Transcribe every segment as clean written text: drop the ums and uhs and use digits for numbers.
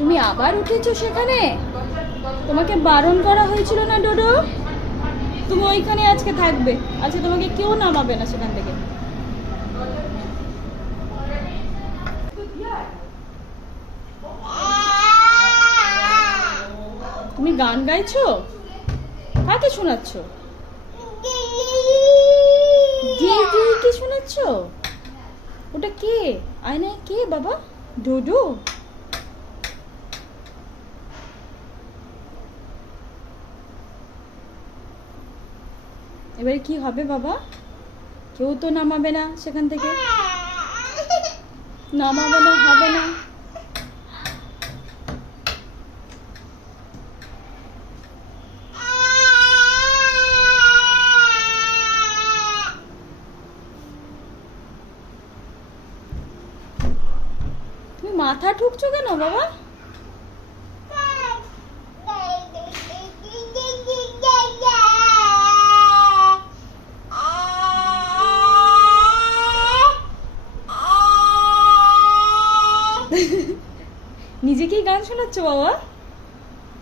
তুমি আবার উঠেছো সেখানে? তোমাকে বারণ করা হয়েছিল না ডোডো? তুমি ওইখানে আজকে থাকবে, আজকে তোমাকে কেউ নামাবে না সেখান থেকে। তুমি গান গাইছো? কাকে শোনাচ্ছ? দিদিকে শোনাচ্ছ? ওটা কে? আয়নায় কে বাবা? ডোডো? এবারে কি হবে বাবা? কেউ তো নামাবে না সেখান থেকে, নামাবে না, হবে না। তুমি মাথা ঠুকছো কেন বাবা? নিজেকেই গান শোনাচ্ছ বাবা?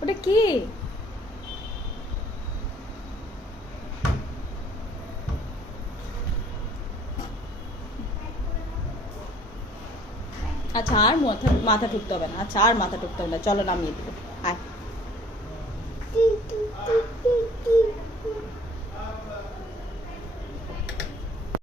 ওটা কে? আচ্ছা আর মাথা মাথা ঠুকতে হবে না, আচ্ছা আর মাথা ঠুকতে হবে না, চলো নামিয়ে দেবো। আয়।